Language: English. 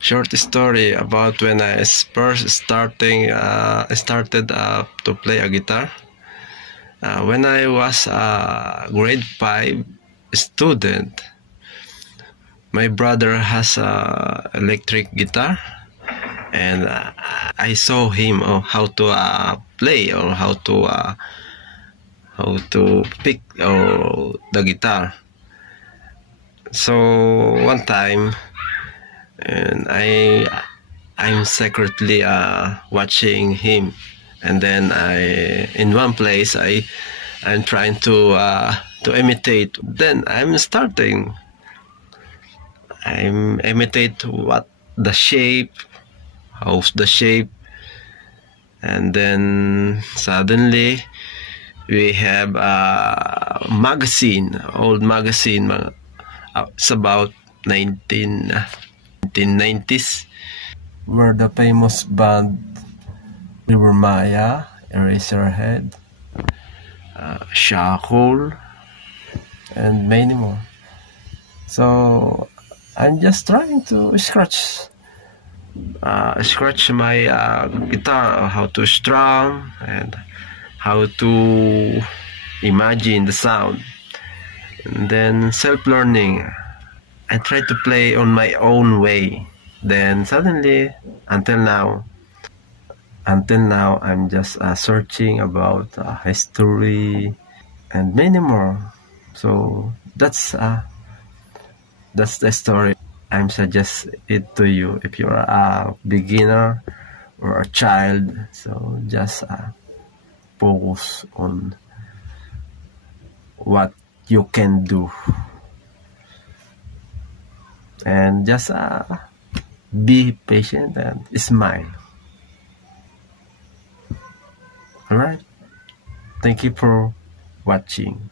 Short story about when I first started to play a guitar. When I was a grade 5 student, my brother has a electric guitar, and I saw him how to play, or how to pick the guitar. So one time, and I'm secretly watching him, and then in one place I'm trying to imitate. Then I'm imitate what the shape, how's the shape, and then suddenly we have a magazine, old magazine. It's about 1990s, where the famous band River Maya, Eraserhead, Shackle, and many more. So I'm just trying to scratch my guitar, how to strum and how to imagine the sound. And then self-learning, I try to play on my own way. Then suddenly, until now, I'm just searching about history and many more. So that's the story. I'm suggest it to you if you're a beginner or a child. So just focus on what you can do, and just be patient and smile. All right. Thank you for watching.